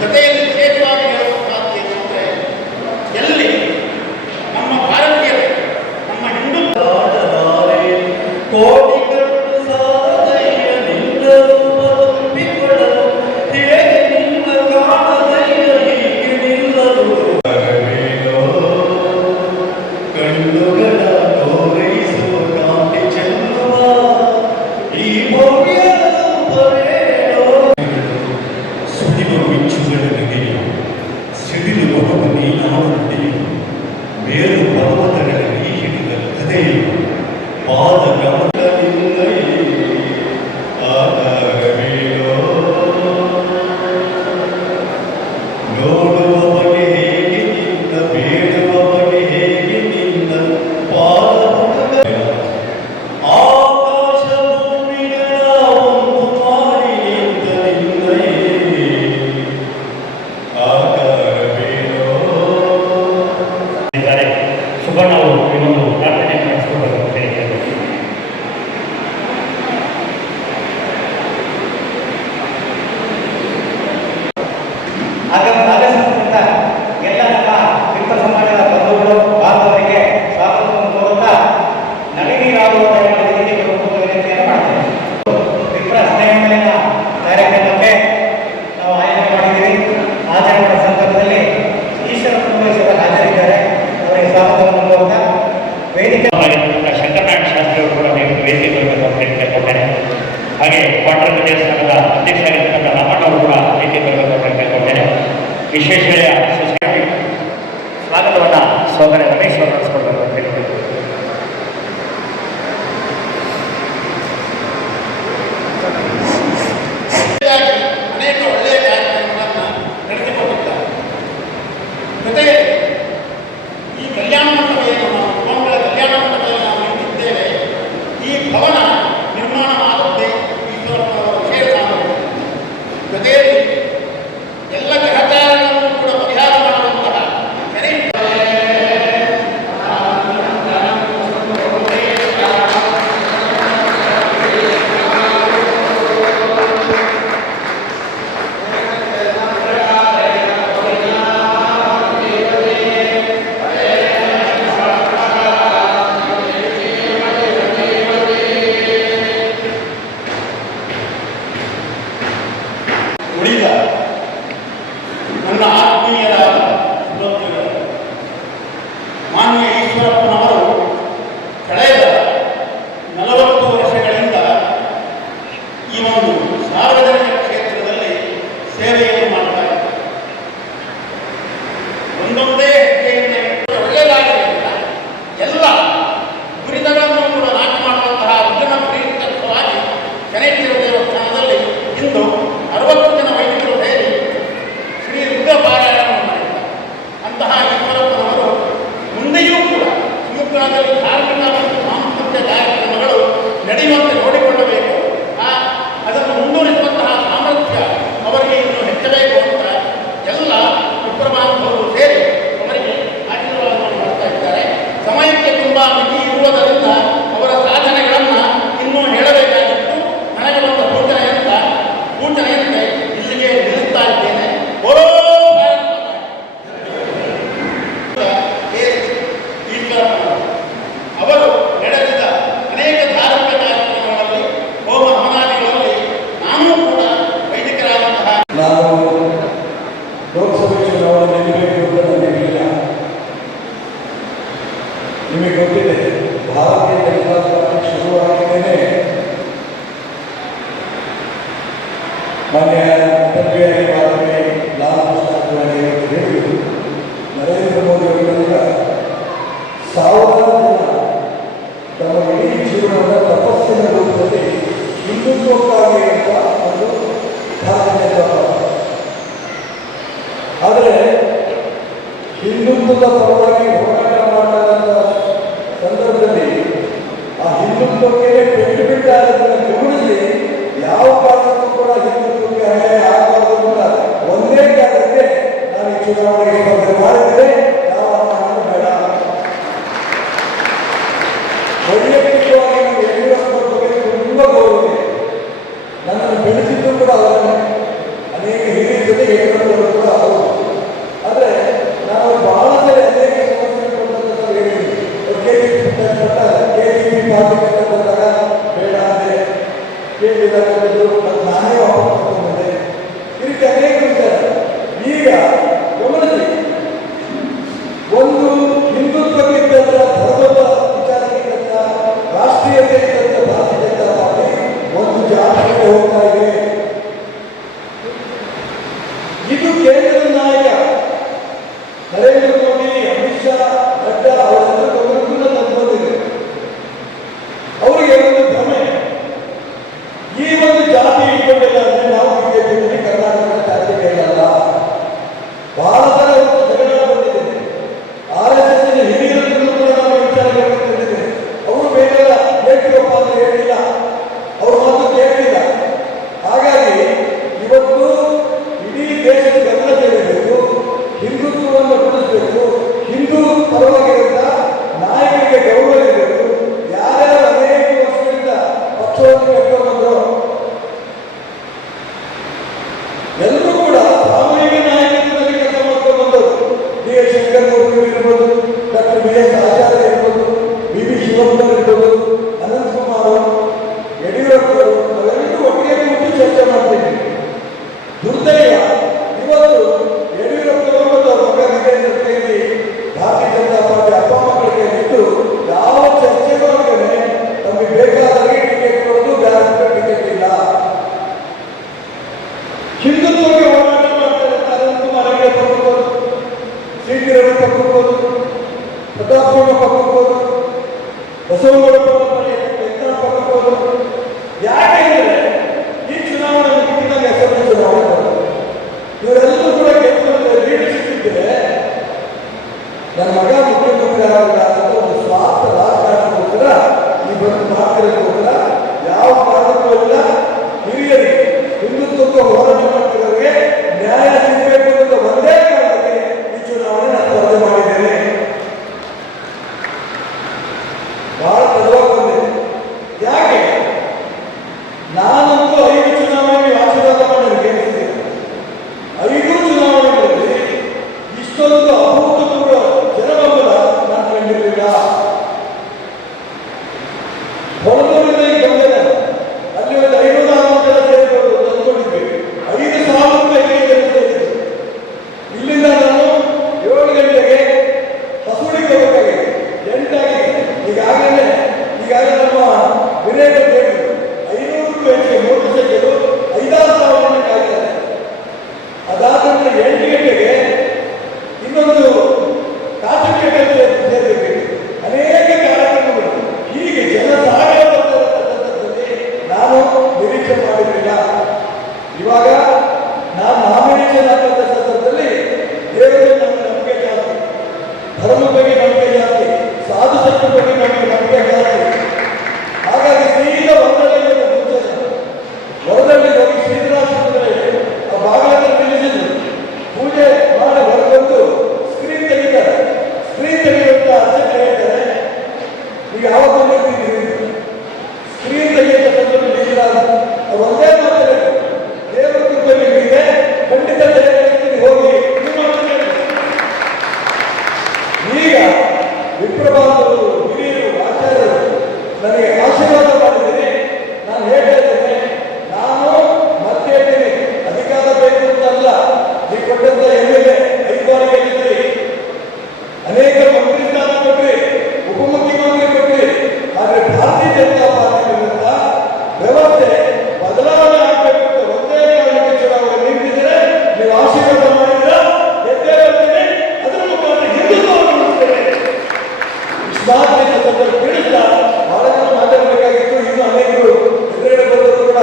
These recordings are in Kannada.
ಜೊತೆಯಲ್ಲಿ ವಿಶೇಷವಾಗಿ ಹೇಳುವಂತಹದ್ದು ಏನಂದ್ರೆ ಎಲ್ಲಿ ನಮ್ಮ ಭಾರತೀಯರು ನಮ್ಮ ಹಿಂದೂ ಮೇರು ಪರ್ವತಗಳಲ್ಲಿ ಹಿಡಿದ ಕಥೆಯು ಪಾದ ಗಮನದಿಂದ ಆಧಾರವೇನೋ ನೋಡುವ ಬಗೆ ಹೇಗೆ ನಿಂತ ಬೇಡುವ ಬಗೆ ಹೇಗೆ ನಿಂತ ಪಾದ ಆಕಾಶ ಭೂಮಿಗಳ ಒಂದು ಮಾಡಿ ನಿಂತ ನಿಂದಯೇ ಆಧಾರವೇನೋ. ಸುಬರ್ಣ ಅವರು ಇನ್ನೊಂದು ಪ್ರಾರ್ಥನೆ ಮಾಡಿಸ್ಕೊಳ್ಬೇಕು ಹೇಳಿದ್ದಾರೆ. ಆಗಮಿಸಿದಂಥ ಎಲ್ಲ ನಮ್ಮ ವಿಪ್ರ ಸಮಾಜದ ಬಂಧುಗಳು ಬಾಂಧವರಿಗೆ ಸ್ವಾಗತವನ್ನು ಕೋರುತ್ತಾ ನವೀನೀರಾಗುವ ವಿನಂತಿಯನ್ನು ಮಾಡ್ತೇವೆ. ವಿಪ್ರ ಸ್ನೇಹಮೇಳನ ಕಾರ್ಯಕ್ರಮಕ್ಕೆ ನಾವು ಆಯೋಜನೆ ಮಾಡಿದ್ದೀವಿ. ಆಚರಣೆ ಸಂದರ್ಭದಲ್ಲಿ ಈಶ್ವರ ಕುಟುಂಬೇಶ್ವರ ಹಾಜರಿದ್ದಾರೆ. ಅವರಿಗೆ ಸ್ವಾಗತವನ್ನು ಕೋರುತ್ತಾ ವೇದಿಕೆ ಶಂಕರನಾರಾಯಣ ಶಾಸ್ತ್ರಿ ಅವರು ಕೂಡ ವೇದಿಕೆ ಬರಬೇಕು ಅಂತ ಕೇಳ್ಕೊಳ್ತೇನೆ. ಹಾಗೆ ಪಾಂಡ್ರಂಗ ದೇವಸ್ಥಾನದ ಅಧ್ಯಕ್ಷರಾಗಿರ್ತಕ್ಕಂಥ ರಾಮಣ್ಣ ಅವರು ಕೂಡ ವೇದಿಕೆ ಬರಬೇಕು ಅಂತ ಕೇಳ್ಕೊಳ್ತೇನೆ. ವಿಶ್ವೇಶ್ವರಯ್ಯ ಸೊಸೈಟಿ ಸ್ವಾಗತವನ್ನು ಸೋದರ ರಮೇಶ್ ಅವರು ನಡೆಸ್ಕೊಳ್ಬೇಕು ಅಂತ ಕೇಳ್ಕೊಳ್ತೇನೆ. ಅನೇಕ ಒಳ್ಳೆಯ ಕಾರ್ಯಕ್ರಮಗಳನ್ನು ನಡೆಸಿಕೊಂಡಿದ್ದಾರೆ. ಜೊತೆಗೆ ಈ ಕಲ್ಯಾಣ ಮಂಟಪ ಏನು ನಾವು ಕುಟುಂಬಗಳ ಕಲ್ಯಾಣ ಮಂಟಪದಲ್ಲಿ ನಾವು ನಿಂತಿದ್ದೇವೆ. ಈ ಭವನ ನಿರ್ಮಾಣ ಮಾಡುತ್ತೆ ಈಶ್ವರಪ್ಪನವರ ವಿಶೇಷ ಸಾಮರ್ಥ್ಯ. ಜೊತೆಯಲ್ಲಿ ಎಲ್ಲ ಗ್ರಹಚಾರಗಳನ್ನು ಕೂಡ ಪರಿಹಾರ ಮಾಡುವಂತಹ ಉಳಿದ ನನ್ನ ಆತ್ಮೀಯರಾದ ಮಾನ್ಯ ಈಶ್ವರಪ್ಪನವರು ಕಳೆದ 40 ವರ್ಷಗಳಿಂದ ಈ ಒಂದು ಸಾರ್ವಜನಿಕ ಕ್ಷೇತ್ರದಲ್ಲಿ ಸೇವೆಯನ್ನು ಮಾಡ್ತಾ ಇದ್ದಾರೆ. ಒಂದೊಂದೇ ಹೆಜ್ಜೆಯಿಂದ ಒಳ್ಳೆಯದಾಗಲಿಲ್ಲ ಎಲ್ಲ ಗುರಿಗಳನ್ನು ಕೂಡ ನಾಶ ಮಾಡುವಂತಹ ಉದ್ಯಮ ಪ್ರೇರಿತವಾಗಿ ಶನೇಶ್ವರ ದೇವಸ್ಥಾನದಲ್ಲಿ ಇಂದು 60 ಜನ ವೈದಿಕರು ಸೇರಿ ಶ್ರೀ ರುದ್ರ ಪಾರಾಯಣವನ್ನು ಮಾಡಿದ್ದಾರೆ. ಅಂತಹ ಈಶ್ವರಪ್ಪನವರು ಮುಂದೆಯೂ ಕೂಡ ಶಿವಗ್ರಾಮದಲ್ಲಿ ಧಾರ್ಮಿಕ ಮತ್ತು ಸಾಂಸ್ಕೃತಿಕ ಕಾರ್ಯಕ್ರಮಗಳು ನಡೆಯುವಂತೆ ನೋಡಿಕೊಳ್ಳಬೇಕು. ಅದನ್ನು ಮುಂದುವರಿಸುವಂತಹ ಸಾಮರ್ಥ್ಯ ಅವರಿಗೆ ಇನ್ನೂ ಹೆಚ್ಚಬೇಕು ಅಂತ ಎಲ್ಲ ವಿಪ್ರ ಬಾಂಧವರು ಸೇರಿ ಅವರಿಗೆ ಆಶೀರ್ವಾದವನ್ನು ಮಾಡ್ತಾ ಇದ್ದಾರೆ. ಸಮಯಕ್ಕೆ ತುಂಬ ಮಿತಿ ಇರುವುದರಿಂದ ಅವರ ಸಾಧನೆಗಳನ್ನು ಇನ್ನೂ ಹೇಳಬೇಕಾಗಿತ್ತು. ನನಗೆ ಬಂದ ಸೂಚನೆಯಂತೆ ಇಲ್ಲಿಗೆ ನಿಲ್ಲಿಸ್ತಾ ಇದ್ದೇನೆ. ಅವರು ನಡೆಸಿದ ಅನೇಕ ಧಾರ್ಮಿಕ ಕಾರ್ಯಕ್ರಮಗಳಲ್ಲಿ ಹೋಮ ಹವನಾದಿಗಳಲ್ಲಿ ನಾನೂ ಕೂಡ ವೈದಿಕರಾದಂತಹ ನಾನು ಲೋಕಸಭೆ ಚುನಾವಣೆ ನಿಲ್ಲಬೇಕು ಅಂತ ನನಗಿಲ್ಲ. ನಿಮಗೆ ಗೊತ್ತಿದೆ, ಭಾರತೀಯ ಜನತಾ ಪಾರ್ಟಿ ಶುರುವಾಗಿದ್ದೇನೆ ಮಾನ್ಯ ಅಟಲ್ಬಿಹಾರಿ ವಾಜಪೇಯಿ, ಲಾಲ್ ಕೃಷ್ಣ ಅದ್ವಾನಿ ಅವರು ಹೇಳಿದರು. ನರೇಂದ್ರ ಮೋದಿ ಅವರಿಂದ ಸಾವಿರಾರು ಜನ ತಮ್ಮ ಇಡೀ ಜೀವನದ ತಪಸ್ಸಿನ ರೂಪದಲ್ಲಿ ಹಿಂದುತ್ವಕ್ಕಾಗಿ ಅಂತ ಒಂದು ಸಾಧನೆ. ಆದರೆ ಹಿಂದುತ್ವದ ಪರವಾಗಿ ಹೋರಾಟ ಮಾಡಲಾದ ಸಂದರ್ಭದಲ್ಲಿ ಆ ಹಿಂದುತ್ವಕ್ಕೆ ಪೆಟ್ಟು ಬಿಟ್ಟಾದನ್ನು ಗಮನಿಸಿ ಯಾವ ಕಾರಣಕ್ಕೂ ಕೂಡ ಹಿಂದುತ್ವಕ್ಕೆ ಅನ್ಯಾಯ ಆಗಬಾರದು ಕೂಡ ಒಂದೇ ಕಾರಣಕ್ಕೆ ನಾನು ಈ ಚುನಾವಣೆಗೆ ಸ್ಪರ್ಧೆ ಮಾಡಿದರೆ ಯಾವ ಬೇಡ. ವೈಯಕ್ತಿಕವಾಗಿ ನನಗೆ ಯಡಿಯೂರಪ್ಪನವರ ಬಗ್ಗೆ ತುಂಬ ಗೌರವ ಇದೆ. ನನ್ನನ್ನು ಬೆಳೆಸಿದ್ದು ಕೂಡ ಅವರನ್ನೇ. ಅನೇಕ ಹಿರಿಯ ಜೊತೆಗೆ ಯಡಿಯೂರಪ್ಪನವರು ಕೂಡ ಅವರು. ಆದರೆ ನಾವು ಬಹಳ ಸರಿ ಅನೇಕ ಸಮಸ್ಯೆ ಕೊಟ್ಟಂತ ಹೇಳಿದ್ದೀನಿ. KTP ಪಾರ್ಟಿ ಬಂದಾಗ ಬೇಡ ಅಂದರೆ ಕೇಳಿದ್ರು ಮತ್ತು ನಾನೇ ವಾಪಸ್ ತಗೊಂಡಿದ್ದೆ. ಈ ರೀತಿ ಅನೇಕ ವಿಚಾರ. ಈಗ ಗಮನಿಸಿ, ಒಂದು ಹಿಂದುತ್ವಕ್ಕಿದ್ದಂಥ ಧರ್ಮದ ವಿಚಾರಕ್ಕಿದ್ದಂಥ ರಾಷ್ಟ್ರೀಯತೆ ಇದ್ದಂಥ ಭಾರತೀಯ ಜನತಾ ಪಾರ್ಟಿ ಒಂದು ಜಾತಿಗೆ ಹೋಗ್ತಾ ಇದೆ. ಇದು ಕೇಂದ್ರದ ನಾಯಕ ನರೇಂದ್ರ ಮೋದಿ, ಅಮಿತ್ ಶಾ, ನಡ್ಡಾ ಅವರೆಲ್ಲರೂ ಬಂದಿದೆ. ಅವರಿಗೆ ಒಂದು ಭ್ರಮೆ, ಈ ಒಂದು ಜಾತಿ ಇಟ್ಕೊಂಡಿಲ್ಲ ಅಂದ್ರೆ ನಾವು ಬಿಜೆಪಿ ಕರ್ನಾಟಕದ ಜಾತಿ ಬೇಕಲ್ಲ. ಬಹಳ ಸಲ ಒಂದು ಜಗಳ ಬಂದಿದೆ. RSS ಹಿರಿಯರನ್ನು ಕೂಡ ನಾವು ವಿಚಾರ ಬಂದಿದ್ದೇವೆ. ಅವರು ಬೇಕಲ್ಲ ಬೇಕಪ್ಪ ಅಂತ ಹೇಳಿಲ್ಲ, ಅವ್ರ ಮಾತು ಕೇಳಲಿಲ್ಲ. ಹಾಗಾಗಿ ಇವತ್ತು ಇಡೀ ದೇಶದ ಗಮನ ಸೆಳೆಯಬೇಕು, ಹಿಂದುತ್ವವನ್ನು ಉಳಿಸಬೇಕು, ಹಿಂದೂ ಪರವಾಗಿರುತ್ತ ನಾಯಕರಿಗೆ ಗೌರವ ಇರಬೇಕು. ಯಾರ್ಯಾರು ಅನೇಕ ವರ್ಷಗಳಿಂದ ಪಕ್ಷವನ್ನು ಕಟ್ಟಿಕೊಂಡು ಬಂದರು ಎಲ್ಲರೂ ಕೂಡ ಸಾಮೂಹಿಕ ನಾಯಕತ್ವದಲ್ಲಿ ಕೆಲಸ ಮಾಡ್ಕೊಂಡು ಬಂದರು. D.H. ಶಂಕರಗೌಡರು ಇರ್ಬೋದು, ಡಾಕ್ಟರ್ B.S. ಆಚಾರ್ಯ ಇರ್ಬೋದು, B.B. ಶಿವಕುಮಾರ್ ಇರ್ಬೋದು, ಅನಂತಕುಮಾರ್, ಯಡಿಯೂರಪ್ಪರು, ನಾವೆಲ್ಲರೂ ಒಟ್ಟಿಗೆ ಕೂತು ಚರ್ಚೆ ಮಾಡ್ತೀವಿ. ದುರ್ದೈವ ಇವತ್ತು ಯಡಿಯೂರಪ್ಪರು ಮತ್ತು ಅವರ ಮಗ ವಿಜೇಂದ್ರ ಕೈಲಿ ಭಾರತೀಯ ಜನತಾ ಪಾರ್ಟಿ ಅಪ್ಪ ಮಕ್ಕಳ ಕೈಲಿಟ್ಟು ಯಾವ ಚರ್ಚೆಗೂ ಆಗದೆ ತಮಗೆ ಬೇಕಾದಾಗೆ ಟಿಕೆಟ್ ಕೊಡೋದು, ಬ್ಯಾಲೆನ್ಸ್ ಟಿಕೆಟ್ ಇಲ್ಲ. ಹಿಂದುತ್ವಕ್ಕೆ ಹೋರಾಟ ಮಾಡ್ತಾರೆ. ಅನಂತಕುಮಾರ್ ಅವರಿಗೆ ಪಕ್ಕಬಹುದು, ಸಿ.ಟಿ. ರವಿ ಪಕ್ಕಬಹುದು, ಪ್ರತಾಪ್ ಸಿಂಹ ಪಕ್ಕಬಹುದು, ಬಸವನಗೌಡ ಪಕ್ಕಬಹುದು. ಯಾಕೆಂದ್ರೆ ಈ ಚುನಾವಣೆ ಮುಗಿದಾಗ ಹೆಸರು ಚುನಾವಣೆ ಬರ್ತದೆ. ಇವರೆಲ್ಲರೂ ಕೂಡ ಗೆದ್ದು ಲೀಡರ್ಶಿಪ್ ಇದ್ದರೆ ನನ್ನ ಮಗ ಮುಖ್ಯಮಂತ್ರಿ ಆಗಲ್ಲ ಅಂತ ಒಂದು ಸ್ವಾರ್ಥ ರಾಜಕಾರಣಕ್ಕೋಸ್ಕರ ಈ ಬಂದು ಮಾತಿರೋದಕ್ಕೋಸ್ಕರ ಯಾವ ಕಾರಣಕ್ಕೂ ಇಲ್ಲ. ಹಿರಿಯರಿಗೆ ಹಿಂದುತ್ವಕ್ಕೆ ಹೋರಾಟ ಮಾಡ್ತಿರೋರಿಗೆ ನ್ಯಾಯ ಸಿಗಬೇಕು ಅಂತ ಒಂದೇ ಕಾರಣಕ್ಕೆ ಈ ಚುನಾವಣೆ ನಾನು ಸ್ಪರ್ಧೆ ಮಾಡಿದ್ದೇನೆ. ಬಹಳ ತಡವಾಗಿ ಬಂದೆ. ಯಾಕೆ? ನಾನಂತೂ 5 ಚುನಾವಣೆಗೆ ಆಶೀರ್ವಾದ ಮಾಡಿ ಗೆಲ್ಲಿಸಿದ್ದೇನೆ. 5 ಚುನಾವಣೆಗಳಲ್ಲಿ ಇಷ್ಟೊಂದು ಅಭೂತಪೂರ್ವ ಜನಬೆಂಬಲ ನಾನು ಕಂಡಿರಲಿಲ್ಲ. ಹೊರದೂರಿಂದ ಈಗ ಬಂದರೆ ಅಲ್ಲಿ ಒಂದು 500 ಜನ ಸೇರಿಕೊಂಡು ತಂದುಕೊಂಡಿದ್ವಿ. 5,000 ಸೇರಿದ್ರು. ಇಲ್ಲಿಂದ ನಾನು 7 ಗಂಟೆಗೆ ಹಸುಡಿಗೆ ಹೋಗಬೇಕಾಗಿದೆ. 8 ಆಗಿದೆ. ಈಗಾಗಲೇ ನಮ್ಮ ವಿನಯ್ ಹೇಳಿದ್ರು 500ಕ್ಕೂ ಹೆಚ್ಚಿಗೆ ಮೋಟರ್ ಸೈಕಲ್ 5,000 ಕಾಯ್ತಾರೆ. ಅದಾದ ನಂತರ 8 ಗಂಟೆಗೆ ಇನ್ನೊಂದು ಕಾಸಕ್ಕೆ ಸೇರಬೇಕು. ಅನೇಕ ಕಾರ್ಯಕ್ರಮಗಳು ಹೀಗೆ ಜನಸಾಗರ ನಾನು ನಿರೀಕ್ಷೆ ಮಾಡಿರಲಿಲ್ಲ. ಇವಾಗ ನಾನು ನಾಮಿನೇಷನ್ ಹಾಕಿದ ಸಂದರ್ಭದಲ್ಲಿ ದೇವರ ನಂಬಿಕೆ ಜಾಸ್ತಿ, ಧರ್ಮದ ಬಗ್ಗೆ ನಂಬಿಕೆ ಜಾಸ್ತಿ, ಸಾಧು ಸಂತರ ಬಗ್ಗೆ ನಂಬಿಕೆ ಜಾಸ್ತಿ. ಹಾಗಾಗಿ ಸೀದಾ ಹೊರದಲ್ಲಿ ಹೋಗಿ ಶ್ರೀಧರಾಶ್ರಮದಲ್ಲಿ ಆ ಭಾಗವನ್ನು ನಿಲ್ಲಿಸಿದ್ರು. ಪೂಜೆ ಮಾಡಿ ಹೊರಬಂದು ಸ್ಕ್ರೀನ್ ತೆಗಿತಾರೆ. ಸ್ಕ್ರೀನ್ ತೆಗೆಯುವಂತ ಅರ್ಚನೆ ಹೇಳ್ತಾರೆ, ಈಗ ಯಾವತ್ತೂ ಸ್ಕ್ರೀನ್ ತೆಗೆಯುವಂತ ಸಂದರ್ಭದಲ್ಲಿ ಒಂದೇ ಮಾತಾಡಬೇಕು, ದೇವರ ಕೃಪೆಗೆ ಇದೆ, ಖಂಡಿತ ದೇವರಿಗೆ ಹೋಗಿ ಈಗ ವಿಪ್ರಬಾಂಧವರು, ಹಿರಿಯರು, ಆಚಾರ್ಯರು ನನಗೆ ಆಶೀರ್ವಾದ ಮಾಡಿದ್ದೀನಿ. ನಾನು ಹೇಳ್ತೇನೆ, ನಾನು ಮತ್ತೆ ಹೇಳ್ತೀನಿ, ಅಧಿಕಾರ ಬೇಕು ಅಂತಲ್ಲ. ನೀವು ಕೊಟ್ಟಂತ MLA 5 ಬಾರಿ ಗೆಲ್ಲಿದ್ರಿ, ಅನೇಕ ಮಂತ್ರಿ ಸ್ಥಾನ ಕೊಟ್ರಿ, ಉಪಮುಖ್ಯಮಂತ್ರಿ ಕೊಟ್ರಿ. ಆದರೆ ಭಾರತೀಯ ಜನತಾ ಪಾರ್ಟಿ ವ್ಯವಸ್ಥೆ ಬದಲಾವಣೆ ಆಗಬೇಕು ಅಂತ ಒಂದೇ ಕಾರಣಕ್ಕೆ ಚುನಾವಣೆ ನಿಂತಿದ್ರೆ ನೀವು ಆಶೀರ್ವಾದ ಮಾಡಿದ್ರ ಗೆದ್ದೇ ಬರ್ತೀನಿ. ಅದರ ಮುಖಾಂತರ ಹಿಂದುತ್ವವನ್ನು ಉಳಿಸ್ತೇನೆ. ತಿಳಿಸ್ತಾ ಬಹಳ ಜನ ಮಾತಾಡಬೇಕಾಗಿತ್ತು. ಇನ್ನು ಅನೇಕರು ಎದುರುಗಡೆ ಬಂದರೂ ಕೂಡ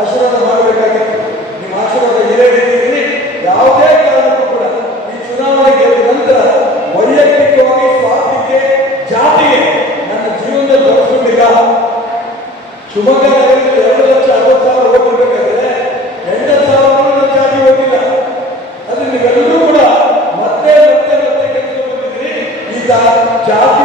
ಆಶೀರ್ವಾದ ಮಾಡಬೇಕಾಗಿತ್ತು. ನಿಮ್ಮ ಆಶೀರ್ವಾದ ಹಿರಿಯರಿದ್ದೀರಿ. ಯಾವುದೇ ಕಾರಣಕ್ಕೂ ಕೂಡ ಈ ಚುನಾವಣೆ ಗೆದ್ದ ನಂತರ ವೈಯಕ್ತಿಕವಾಗಿ ಸ್ವಾರ್ಥಕ್ಕೆ, ಜಾತಿಗೆ ನನ್ನ ಜೀವನದಲ್ಲಿ ಬಳಸ್ಕೊಂಡಿಲ್ಲ. ಶಿವಮೊಗ್ಗ ನಗರದಲ್ಲಿ 2,60,000 ಓಟ್ ಇರಬೇಕಾದ್ರೆ 8,000 ಜಾತಿ ಹೋಗಿಲ್ಲ. ಅದು ನೀವೆಲ್ಲರೂ ಕೂಡ ಮತ್ತೆ ಕೆಲಸ ಬಂದಿದ್ರಿ. ಈಗ ಜಾತಿ